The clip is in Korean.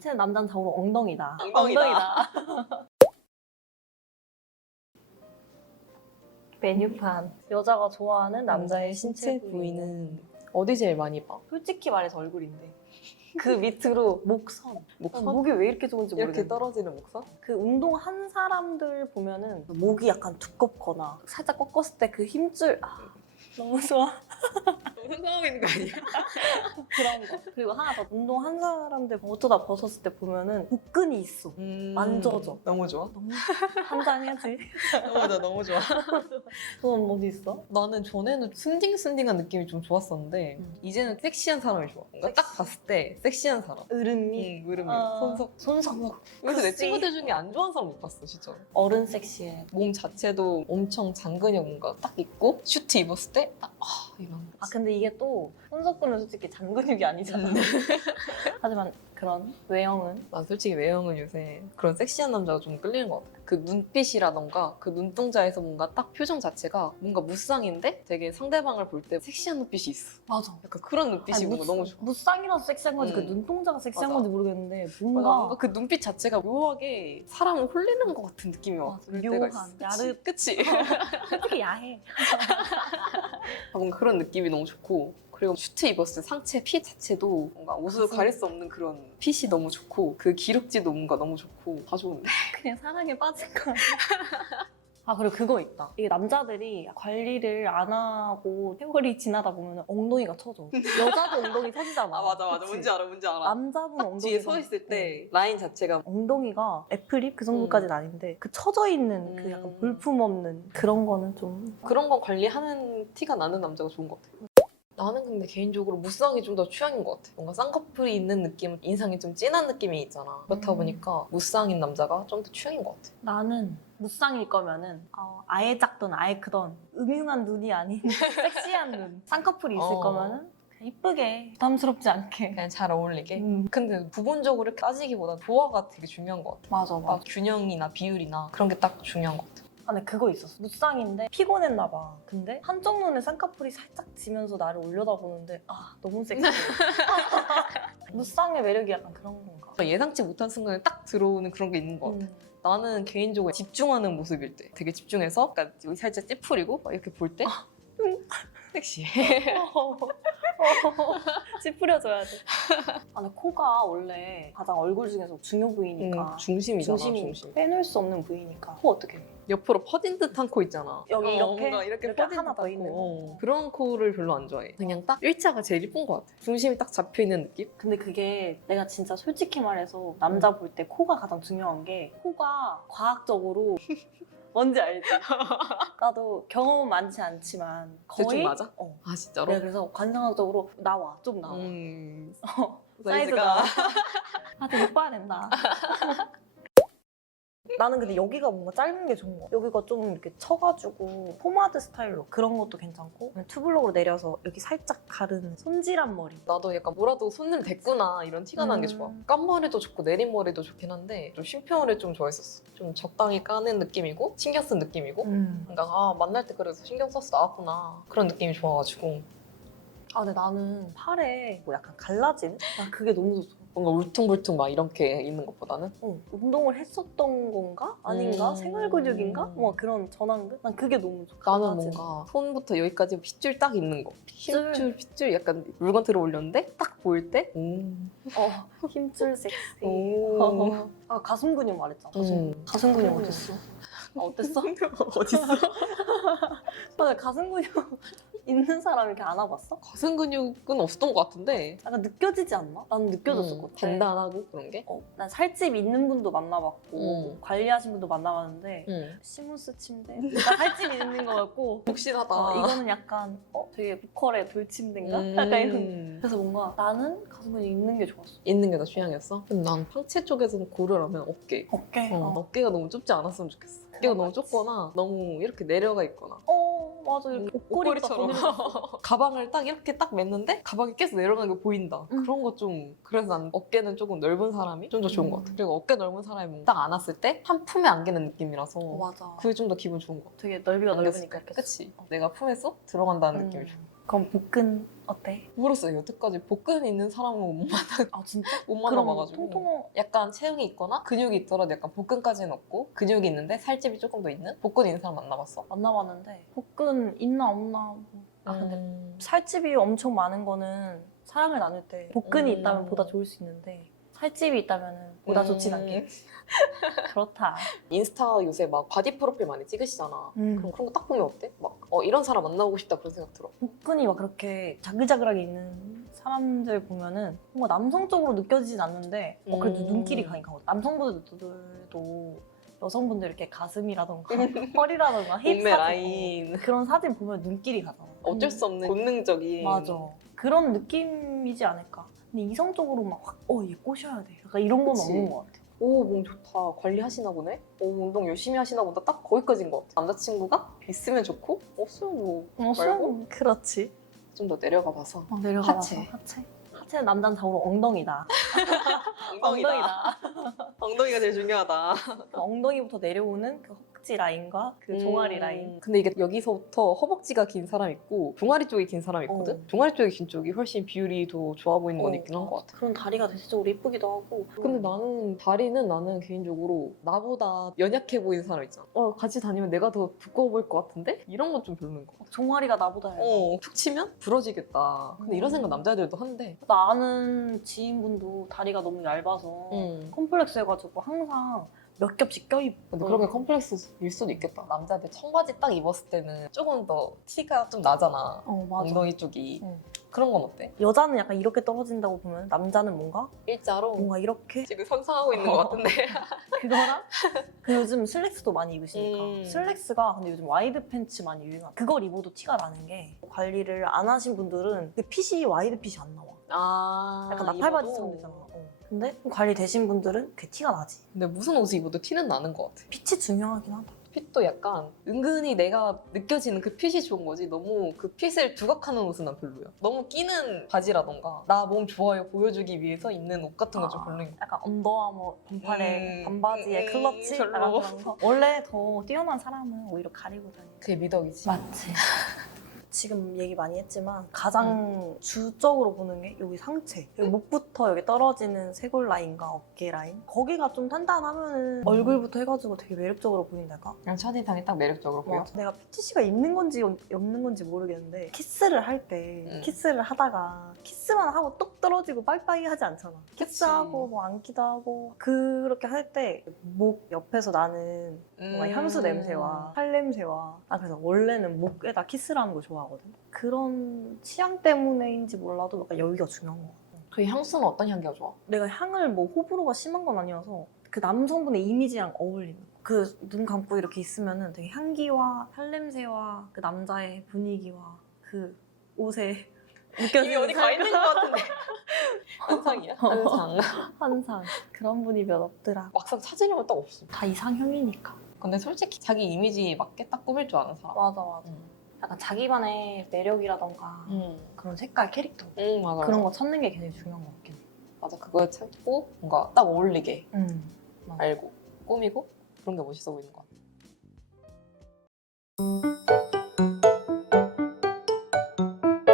제 남자는 자고로 엉덩이다. 엉덩이다. 메뉴판. 여자가 좋아하는 남자의 신체 부위는 어디 제일 많이 봐? 솔직히 말해서 얼굴인데. 그 밑으로 목선. 목선? 목이 왜 이렇게 좋은지 이렇게 모르겠는데. 떨어지는 목선? 그 운동한 사람들 보면은 목이 약간 두껍거나 살짝 꺾었을 때 그 힘줄 아, 너무 좋아. 상상하고 있는 거 아니야? 그런 거. 그리고 하나 더 운동 한 사람들 어쩌다 벗었을 때 보면은 복근이 있어. 만져져. 음. 너무 좋아? 너무 한잔 해야지. 너무 좋아, 너무 좋아. 넌 어디 있어? 나는 전에는 순딩순딩한 느낌이 좀 좋았었는데 음. 이제는 섹시한 사람이 좋아. 뭔가 딱 봤을 때 섹시한 사람. 으름이. 응, 으름이. 아. 손석. 손석목. 그래서 내. 친구들 중에 안 좋아하는 사람 못 봤어, 진짜. 어른 섹시해. 몸 자체도 엄청 장근육 뭔가 딱 있고 슈트 입었을 때딱 아, 이런. 아 근데 이게 또 손석구는 솔직히 잔근육이 아니잖아. 하지만 그런 외형은 난 솔직히 외형은 요새 그런 섹시한 남자가 좀 끌리는 것 같아. 그 눈빛이라던가 그 눈동자에서 뭔가 딱 표정 자체가 뭔가 무쌍인데 되게 상대방을 볼 때 섹시한 눈빛이 있어. 맞아. 약간 그런 눈빛이 뭔가 너무 좋아. 무쌍이라서 섹시한 건지 그 음. 눈동자가 섹시한 맞아. 건지 모르겠는데 뭔가, 뭔가, 뭔가 그 눈빛 자체가 묘하게 사람을 홀리는 것 같은 느낌이 와. 맞아, 그럴 때가 묘한, 있어. 야릇. 그치? 그치? 솔직히 야해. 아, 뭔가 그런 느낌이 너무 좋고 그리고 슈트 입었을 때 상체 핏 자체도 뭔가 가슴. 가릴 수 없는 그런 핏이 너무 좋고 그 기룩지도 뭔가 너무 좋고 다 좋은데 그냥 사랑에 빠진 거 아니야? 아 그리고 그거 있다. 이게 남자들이 관리를 안 하고 세월이 지나다 보면 엉덩이가 쳐져. 여자도 엉덩이 쳐지잖아. 그치? 알아 뭔지 알아 남자분 엉덩이 뒤에 서 있을 때 라인 자체가 엉덩이가 애플립 그 정도까지는 아닌데 그 쳐져 있는 그 약간 음. 볼품 없는 그런 거는 좀 그런 거 관리하는 티가 나는 남자가 좋은 것 같아 나는 근데 개인적으로 무쌍이 좀 더 취향인 것 같아 뭔가 쌍꺼풀이 있는 느낌 인상이 좀 진한 느낌이 있잖아 그렇다 음. 보니까 무쌍인 남자가 좀 더 취향인 것 같아 나는 무쌍일 거면은 어, 아예 작던 아예 크던 음흉한 눈이 아닌 섹시한 눈 쌍꺼풀이 있을 어. 거면은 이쁘게 부담스럽지 않게 그냥 잘 어울리게 음. 근데 부분적으로 따지기보다 조화가 되게 중요한 것 같아 맞아 막 균형이나 비율이나 그런 게 딱 중요한 것 같아. 아, 근데 그거 있었어. 무쌍인데 피곤했나 봐. 근데 한쪽 눈에 쌍꺼풀이 살짝 지면서 나를 올려다보는데 아 너무 섹시해. 무쌍의 매력이 약간 그런 건가? 예상치 못한 순간에 딱 들어오는 그런 게 있는 것 같아. 음. 나는 개인적으로 집중하는 모습일 때 되게 집중해서 약간 여기 살짝 찌푸리고 막 이렇게 볼 때 섹시해. 찌푸려줘야 돼. 아, 근데 코가 원래 가장 얼굴 중에서 중요 부위니까. 음, 중심이잖아, 중심이 중심. 빼놓을 수 없는 부위니까. 코 어떻게 해? 옆으로 퍼진 듯한 코 있잖아. 여기 어, 이렇게? 뭔가 이렇게, 이렇게 퍼진 하나 듯한 더 있는 코. 어. 그런 코를 별로 안 좋아해. 그냥 딱 일자가 제일 이쁜 것 같아. 중심이 딱 잡혀 있는 느낌? 근데 그게 내가 진짜 솔직히 말해서 남자 볼 때 코가 가장 중요한 게 코가 과학적으로 뭔지 알지? 나도 경험은 많지 않지만 거의 대충 맞아? 어. 아 진짜로? 내가 그래서 관상학적으로 나와 좀 나와 음. 어, 사이즈가 사이즈가 나와 아 이뻐야 된다 나는 근데 여기가 뭔가 짧은 게 좋은 거 여기가 좀 이렇게 쳐가지고 포마드 스타일로 그런 것도 괜찮고 투블럭으로 내려서 여기 살짝 가른 손질한 머리 나도 약간 뭐라도 손을 댔구나 이런 티가 나는 게 음. 좋아. 깐 머리도 좋고 내린 머리도 좋긴 한데 좀 쉼표를 좀 좋아했었어. 좀 적당히 까는 느낌이고 신경 쓴 느낌이고 음. 뭔가 아 만날 때 그래서 신경 써서 나왔구나 그런 느낌이 좋아가지고 아 근데 나는 팔에 뭐 약간 갈라진? 나 그게 너무 좋아 뭔가 울퉁불퉁 막 이렇게 있는 것보다는 어, 운동을 했었던 건가? 아닌가? 음. 생활 근육인가? 뭐 그런 전환근? 난 그게 너무 좋아. 나는. 뭔가 손부터 여기까지 핏줄 딱 있는 거 핏줄? 핏줄 핏줄 약간 물건 들어 올렸는데 딱 보일 때 오. 어, 힘줄 섹시. 오. 아 가슴 근육 말했잖아. 가슴, 음. 가슴 근육 어딨어? 아, 어땠어? 어딨어? 맞아 가슴 근육 있는 사람 이렇게 안아봤어? 가슴 근육은 없었던 것 같은데 약간 느껴지지 않나? 나는 느껴졌었거든. 음, 단단하고 그런 게 어, 난 살집 있는 분도 만나봤고 음. 관리하신 분도 만나봤는데 음. 시무스 침대? 나 살집 있는 거 같고 혹시나다 어, 이거는 약간 어, 되게 보컬의 돌침대인가? 음. 약간 이런. 그래서 뭔가 나는 가슴 근육 있는 게 좋았어. 있는 게더 취향이었어? 근데 난 상체 쪽에서는 고르라면 어깨. 어깨. 어, 어. 어깨가 너무 좁지 않았으면 좋겠어. 어깨 가 너무. 좁거나 너무 이렇게 내려가 있거나. 어, 맞아. 이렇게 옷걸이 딱 옷걸이처럼. 가방을 딱 이렇게 딱 맸는데 가방이 계속 내려가는 게 보인다. 음. 그런 거 좀 그래서 난 어깨는 조금 넓은 사람이 좀 더 좋은 것 같아. 음. 그리고 어깨 넓은 사람이 딱 안았을 때 한 품에 안기는 느낌이라서 어, 맞아. 그게 좀 더 기분 좋은 것 같아. 되게 넓이가 넓으니까 때. 이렇게. 그치? 내가 품에 쏙 들어간다는 음. 느낌이 좋아. 그럼 복근 어때? 모르겠어요. 여태까지 복근 있는 사람은 못, 만, 아 진짜? 못 그럼 만나봐가지고. 통통 약간 체형이 있거나 근육이 있더라도 약간 복근까지는 없고 근육이 있는데 살집이 조금 더 있는 복근 있는 사람 만나봤어. 만나봤는데 복근 있나 없나 뭐. 아 근데 음. 살집이 엄청 많은 거는 사랑을 나눌 때 복근이 음. 있다면 보다 좋을 수 있는데 살집이 있다면 보다 좋진 음. 않겠 그렇다 인스타 요새 막 바디 프로필 많이 찍으시잖아. 음. 그럼 그런 거 딱 보면 어때? 막 어, 이런 사람 만나보고 싶다 그런 생각 들어. 복근이 막 그렇게 자글자글하게 있는 사람들 보면은 뭔가 남성적으로 느껴지진 않는데 어, 그래도 음. 눈길이 가니까 남성분들도 여성분들 이렇게 가슴이라던가 허리라던가 힙 몸매 사진 라인. 어, 그런 사진 보면 눈길이 가잖아 어쩔 수 없는 본능적인. 맞아 그런 느낌이지 않을까 근데 이성적으로 막어얘 꼬셔야 돼 약간 이런 건 그치. 없는 것 같아 오, 몸 좋다. 관리하시나 보네? 오, 운동 열심히 하시나 보다. 딱 거기까지인 것 같아. 남자친구가 있으면 좋고, 없으면 뭐, 어, 말고? 그렇지 좀 더 내려가 봐서. 어, 내려가 하체. 하체 하체는 남자는 다으로 엉덩이다 엉덩이다 엉덩이가 제일 중요하다. 그 엉덩이부터 내려오는 그 허벅지 라인과 그 종아리 음. 라인 근데 이게 여기서부터 허벅지가 긴 사람 있고 종아리 쪽이 긴 사람 있거든. 어. 종아리 쪽이 긴 쪽이 훨씬 비율이 더 좋아 보이는 건 어, 있긴 한 것 같아. 그런 다리가 대체적으로 예쁘기도 하고 근데 나는 다리는 나는 개인적으로 나보다 연약해 보이는 사람 있잖아. 어 같이 다니면 내가 더 두꺼워 보일 것 같은데 이런 건 좀 별로인 것 같아. 종아리가 나보다 얇아 어, 툭 치면 부러지겠다. 근데 이런 음. 생각 남자애들도 한대. 나는 지인분도 다리가 너무 얇아서 응. 컴플렉스 해가지고 항상 몇 겹씩 껴입고 근데 그런 게 컴플렉스일 수도 있겠다. 남자들 청바지 딱 입었을 때는 조금 더 티가 좀 나잖아. 어 맞아 엉덩이 쪽이. 응. 그런 건 어때? 여자는 약간 이렇게 떨어진다고 보면 남자는 뭔가 일자로 뭔가 이렇게 지금 상상하고 있는 것 같은데. 그거랑 그 요즘 슬랙스도 많이 입으시니까 음. 슬랙스가 근데 요즘 와이드 팬츠 많이 유행하 그걸 입어도 티가 나는 게 관리를 안 하신 분들은 그 핏이 와이드 핏이 안 나와 아. 약간 나팔바지처럼 되잖아 어. 근데 관리 되신 분들은 그 티가 나지 근데 무슨 옷을 입어도 티는 나는 것 같아. 핏이 중요하긴 하다 핏도 약간 은근히 내가 느껴지는 그 핏이 좋은 거지. 너무 그 핏을 두각하는 옷은 난 별로야. 너무 끼는 바지라던가 나 몸 좋아요 보여주기 위해서 입는 옷 같은 건 좀 아. 별로인 것 같아. 약간 언더아머 반팔에 음. 반바지에 음, 클러치 별로. 약간 그런 거 원래 더 뛰어난 사람은 오히려 가리고 다니는 그게 미덕이지. 맞지. 지금 얘기 많이 했지만 가장 주적으로 보는 게 여기 상체 여기 목부터 여기 떨어지는 쇄골 라인과 어깨 라인 거기가 좀 단단하면은 얼굴부터 해가지고 되게 매력적으로 보인달까? 그냥 첫인상이 딱 매력적으로 보여. 와, 내가 PTC가 있는 건지 없- 없는 건지 모르겠는데 키스를 할 때 음. 키스를 하다가 키스만 하고 똑 떨어지고 빠이빠이 하지 않잖아. 키스하고 뭐 안기도 하고 그렇게 할 때 목 옆에서 나는 뭔가 음. 향수 냄새와 팔 냄새와 아 그래서 원래는 목에다 키스를 하는 걸 좋아하거든 그런 취향 때문에인지 몰라도 약간 여기가 중요한 거 같아 그 향수는 어떤 향기가 좋아? 내가 향을 뭐 호불호가 심한 건 아니어서 그 남성분의 이미지랑 어울리는 그 눈 감고 이렇게 있으면은 되게 향기와 팔 냄새와 그 남자의 분위기와 그 옷에 느껴지는 이게 어디 가 있는 것 같은데. 환상이야? 환상. 환상 그런 분이 몇 없더라 막상 찾으려면 딱 없어. 다 이상형이니까 근데 솔직히 자기 이미지에 맞게 딱 꾸밀 줄 아는 사람. 맞아 맞아 응. 약간 자기만의 매력이라던가 응. 그런 색깔 캐릭터 응, 맞아. 그런 거 찾는 게 굉장히 중요한 것 같긴 해. 맞아. 그거에 찾고 뭔가 딱 어울리게 음. 알고 꾸미고 그런 게 멋있어 보이는 것 같아.